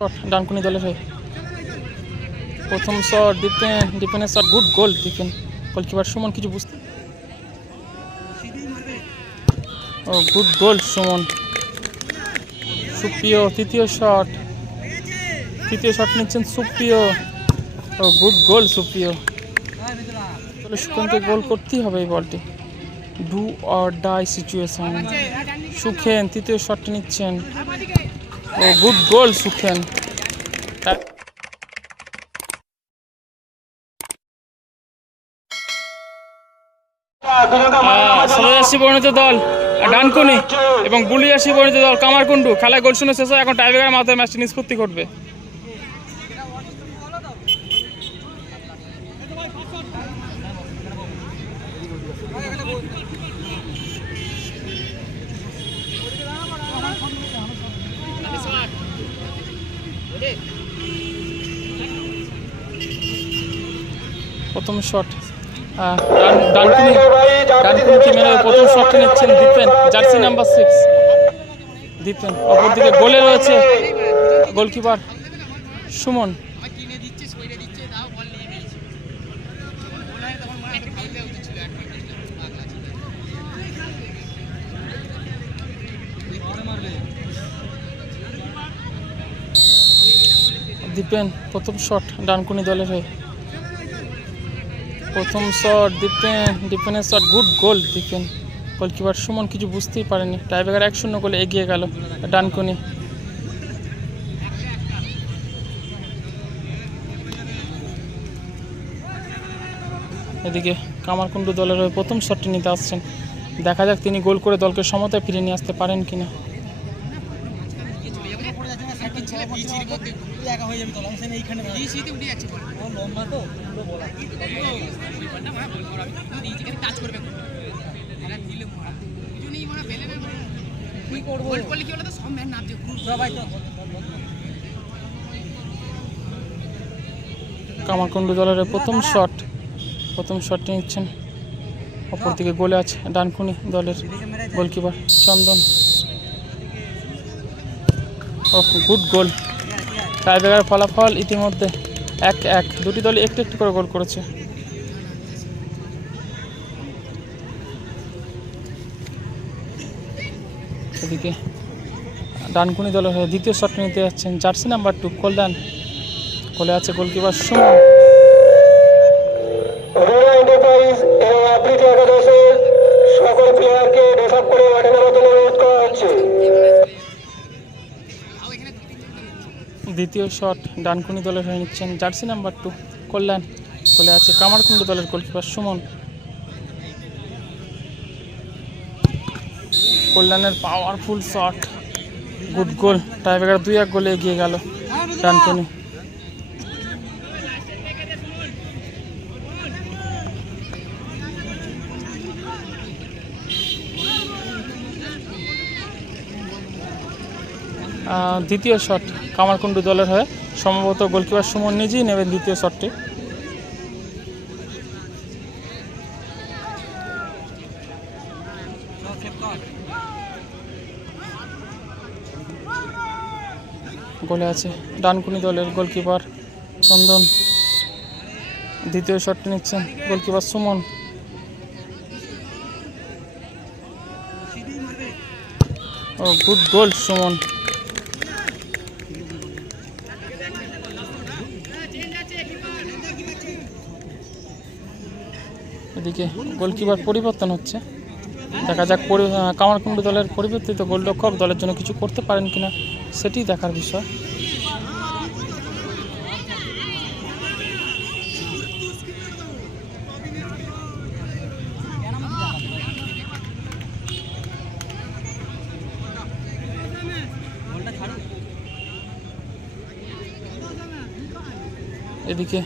Shot, Dankuni দলের হয়ে প্রথম shot Dipen ডিফেনের shot, good goal Dipen goalkeeper Suman, কিছু বুঝতে ও, গুড গোল, সুমন। সুপ্রিয়, তৃতীয় শট। তৃতীয় শট নিচ্ছেন সুপ্রিয়। ও, গুড গোল, সুপ্রিয়। তাহলে সুখেনকে গোল করতেই হবে এই বলটি। Do or die situation. Sukhen, তৃতীয় শটটি নিচ্ছেন। ও good goal, Sukhan. সদাসি দল ডানকুনি এবং বুলিয়াসি পরিণত দল কামারকুন্ডু খেলায় গোল শূন্য শেষ এখন টাইব্রেকার মাধ্যমে ম্যাচটি নিষ্পত্তি ঘটবে প্রথম শট ডানকুনি প্রথম শটটি নিচ্ছেন Dipen jersey number six Dipen, অপরদিকে গোলে রয়েছে গোলকিপার সুমন। দীপেন, প্রথম শট ডানকুনি দলের হয়ে। প্রথম shot Dipen ডিপেনের shot good goal Dipen goalkeeper Suman কিছু বুঝতেই পারেনি। টাইব্রেকার এক শূন্য গোলে এগিয়ে গেল ডানকুনি। এদিকে কামারকুণ্ডু দলের হয়ে প্রথম শটটি নিতে আসছেন। দেখা যাক তিনি গোল করে দলকে সমতায় ফিরিয়ে নিয়ে আসতে পারেন কিনা। পিচির একা হয়ে যাবি সে এইখানে উঠে যাচ্ছে বল। ও লম্বা তো পুরো বলা। করাবে তুই যেখানে টাচ করবে এরা দিলে মারা কিছু নেই মারা পেলে না কি করব? গোল করলে কি হলো তো সব ম্যান সবাই তো কামারকুণ্ডু দলের প্রথম শট। প্রথম শটটি নিচ্ছেন। অপরদিকে গোলে আছে ডানকুনি দলের গোলকিপার চন্দন। ও গুড গোল। টাইব্রেকার ফলাফল ইতিমধ্যে এক এক। দুটি দলই একটু একটু করে গোল করেছে। এদিকে ডানকুনি দলের হয়ে দ্বিতীয় শট নিতে যাচ্ছেন জার্সি নাম্বার টু কল্যাণ কোলে আছে গোলকিপার সুমন। দ্বিতীয় শট ডানকুনি দলের হয়ে নিচ্ছেন জার্সি নাম্বার টু কল্যাণ। কোলে আছে কামারকুণ্ড দলের গোলকিপার সুমন। কল্যাণের powerful shot good goal tiebreaker দুই এক গোলে এগিয়ে গেল ডানকুনি। দ্বিতীয় শট কামারকুণ্ডু দলের হয়ে সম্ভবত গোলকিপার সুমন নিজেই নেবেন দ্বিতীয় শটটি। গোলে আছে ডানকুনি দলের গোলকিপার চন্দন। দ্বিতীয় শটটি নিচ্ছেন গোলকিপার সুমন। ও, গুড গোল সুমন। এদিকে গোলকিপার পরিবর্তন হচ্ছে। দেখা যাক কামারকুণ্ডু দলের পরিবর্তিত গোলরক্ষক দলের জন্য কিছু করতে পারেন কিনা, সেটি দেখার বিষয়। এদিকে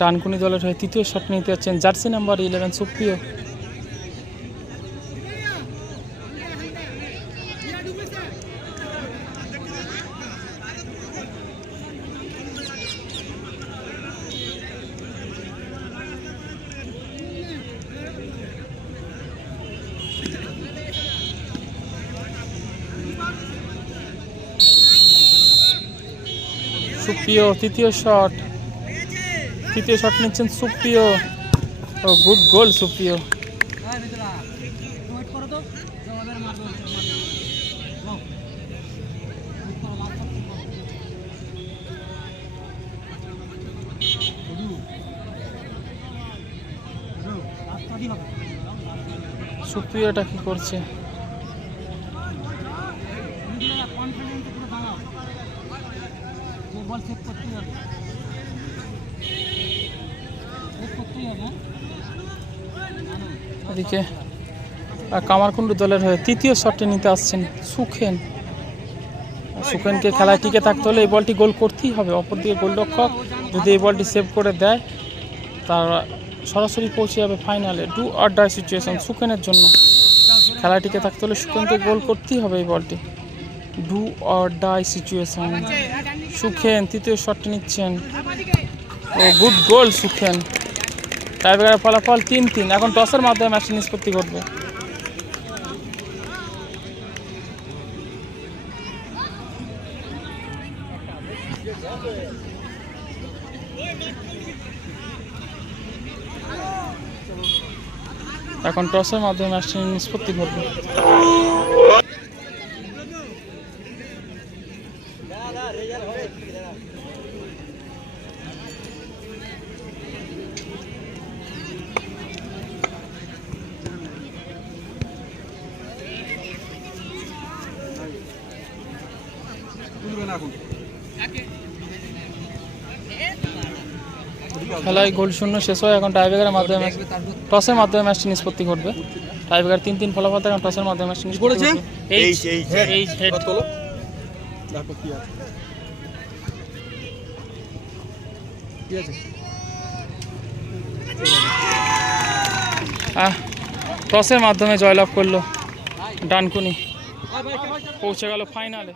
ডানকুনি দলের হয়ে তৃতীয় শট নিতে যাচ্ছেন জার্সি নাম্বার ইলেভেন সুপ্রিয়। সুপ্রিয় তৃতীয় শট। তৃতীয় শট নিচ্ছেন সুপ্রিয়। ও গুড গোল সুপ্রিয়। সুপ্রিয়টা কি করছে? কনফিডেন্স পুরো দাঁড়াও বল সেভ করতেই হবে। এদিকে কামারকুণ্ডু দলের হয়ে তৃতীয় শটে নিতে আসছেন সুখেন। সুখেনকে খেলায় টিকে থাকতে হলে এই বলটি গোল করতেই হবে। অপরদিকে গোলরক্ষক যদি এই বলটি সেভ করে দেয়, তার সরাসরি পৌঁছে যাবে ফাইনালে। ডু আর ডাই সিচুয়েশন সুখেনের জন্য। খেলায় টিকে থাকতে হলে সুখেনকে গোল করতেই হবে এই বলটি। Do or die situation. Sukhen তৃতীয় শটটি নিচ্ছেন। ও গুড গোল সুখেন। টাইব্রেকারের ফলাফল তিন তিন। এখন টসের মাধ্যমে ম্যাচটি নিষ্পত্তি করবে। এখন টসের মাধ্যমে ম্যাচটি নিষ্পত্তি করবে। খেলায় গোল শূন্য শেষ হয় এখন টাইব্রেকারের মাধ্যমে টসের মাধ্যমে ম্যাচটি নিষ্পত্তি করবে টাইব্রেকার তিন তিন ফলাফল থাকে টসের মাধ্যমে ম্যাচটি নিষ্পত্তি টসের মাধ্যমে জয়লাভ করল ডানকুনি। পৌঁছে গেল ফাইনালে